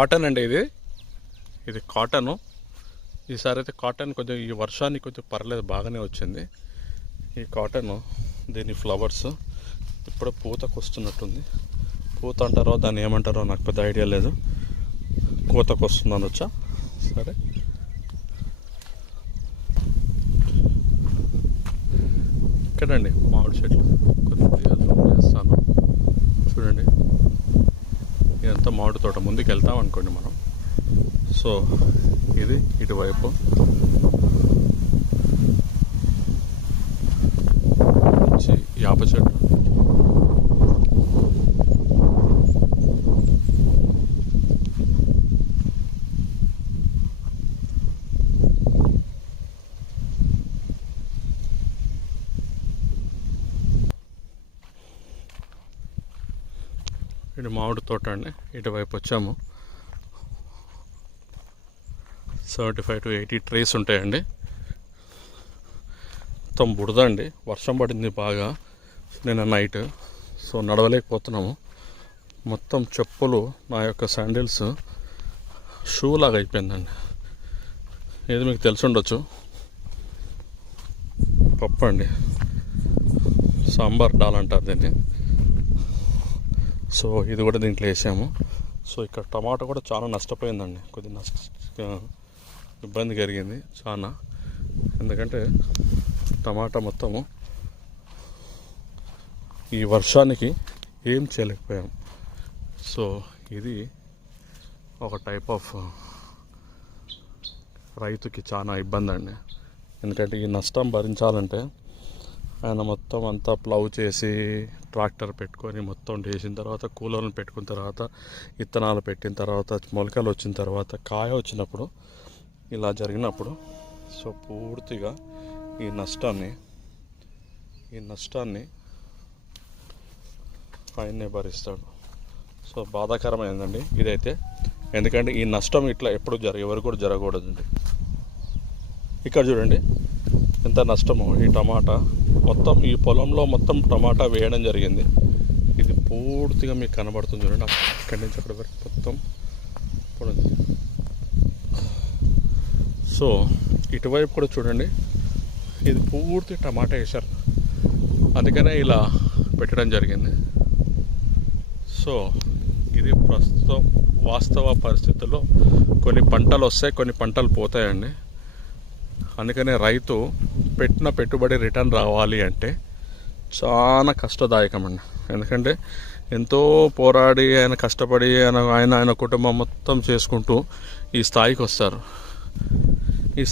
Cotton అండి, ఇది cotton. ఈసారి అయితే కాటన్ కొంచెం ఈ వర్షానికి కొంచెం పర్లేదు, బాగానే వచ్చింది ఈ కాటను. దీని ఫ్లవర్స్ ఇప్పుడు పూతకు వస్తున్నట్టుంది. పూత అంటారో దాన్ని ఏమంటారో నాకు పెద్ద ఐడియా లేదు. కోతకు వస్తుంది అనొచ్చా? సరే, ఇక్కడండి మామిడి చెట్లు కొద్దిగా జూమ్ చేస్తాను చూడండి. ఇదంతా మామిడి తోట. ముందుకు వెళ్తాం అనుకోండి మనం. సో ఇది ఇటువైపు యాప చెట్టు. ఇటు మామిడి తోట అండి. ఇటువైపు వచ్చాము. 75 to 80 ట్రీస్ ఉంటాయండి. మొత్తం బురద అండి. వర్షం పడింది బాగా నిన్న నైట్. సో నడవలేకపోతున్నాము. మొత్తం చెప్పులు, నా యొక్క శాండిల్స్ షూ లాగా అయిపోయిందండి. ఏది మీకు తెలిసి ఉండొచ్చు, పప్పు అండి, సాంబార్ డాల్ అంటారు దీన్ని. సో ఇది కూడా దీంట్లో వేసాము. సో ఇక్కడ టమాటా కూడా చాలా నష్టపోయిందండి. కొద్దిగా ఇబ్బంది కలిగింది చాలా. ఎందుకంటే టమాటా మొత్తము ఈ వర్షానికి ఏం చేయలేకపోయాము. సో ఇది ఒక టైప్ ఆఫ్ రైతుకి చాలా ఇబ్బంది అండి. ఎందుకంటే ఈ నష్టం భరించాలంటే ఆయన మొత్తం అంతా ప్లవ్ చేసి ట్రాక్టర్ పెట్టుకొని మొత్తం వేసిన తర్వాత, కూలర్లను పెట్టుకున్న తర్వాత, విత్తనాలు పెట్టిన తర్వాత, మొలకలు వచ్చిన తర్వాత, కాయ వచ్చినప్పుడు, ఇలా జరిగినప్పుడు సో పూర్తిగా ఈ నష్టాన్ని ఆయన్నే భరిస్తాడు. సో బాధాకరమైందండి ఇదైతే. ఎందుకంటే ఈ నష్టం ఇట్లా ఎప్పుడు ఎవరు కూడా జరగకూడదండి. ఇక్కడ చూడండి ఎంత నష్టమో. ఈ టమాటా మొత్తం ఈ పొలంలో మొత్తం టమాటా వేయడం జరిగింది. ఇది పూర్తిగా మీకు కనబడుతుంది చూడండి. ఇక్కడి నుంచి అక్కడి వరకు మొత్తం చూడండి. సో ఇటువైపు కూడా చూడండి, ఇది పూర్తి టమాటా వేశారు. అందుకనే ఇలా పెట్టడం జరిగింది. సో ఇది ప్రస్తుతం వాస్తవ పరిస్థితుల్లో కొన్ని పంటలు వస్తాయి, కొన్ని పంటలు పోతాయండి. అందుకనే రైతు పెట్టిన పెట్టుబడి రిటర్న్ రావాలి అంటే చాలా కష్టదాయకం అండి. ఎందుకంటే ఎంతో పోరాడి ఆయన కష్టపడి ఆయన కుటుంబం మొత్తం చేసుకుంటూ ఈ స్థాయికి వస్తారు.